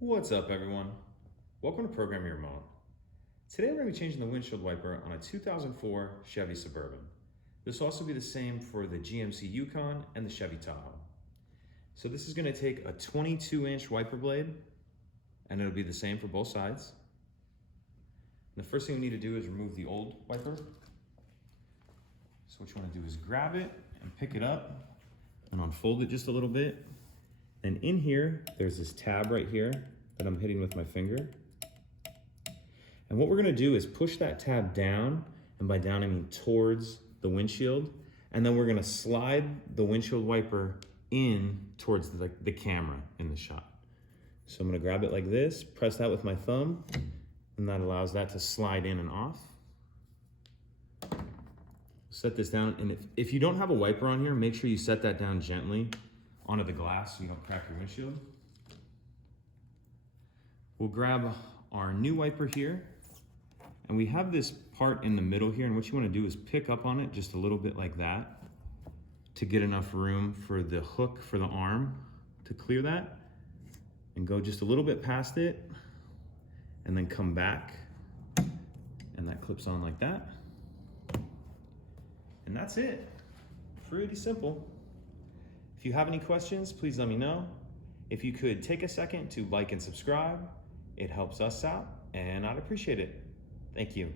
What's up, everyone? Welcome to Program Your Remote. Today we're going to be changing the windshield wiper on a 2004 Chevy Suburban. This will also be the same for the GMC Yukon and the Chevy Tahoe. So this is going to take a 22-inch wiper blade, and it'll be the same for both sides. And the first thing we need to do is remove the old wiper. So what you want to do is grab it and pick it up and unfold it just a little bit. And in here, there's this tab right here that I'm hitting with my finger. And what we're gonna do is push that tab down, and by down I mean towards the windshield, and then we're gonna slide the windshield wiper in towards the camera in the shot. So I'm gonna grab it like this, press that with my thumb, and that allows that to slide in and off. Set this down, and if you don't have a wiper on here, make sure you set that down gently onto the glass so you don't crack your windshield. We'll grab our new wiper here, and we have this part in the middle here, and what you want to do is pick up on it just a little bit like that to get enough room for the hook for the arm to clear that, and go just a little bit past it, and then come back, and that clips on like that. And that's it. Pretty simple. If you have any questions, please let me know. If you could take a second to like and subscribe, it helps us out, and I'd appreciate it. Thank you.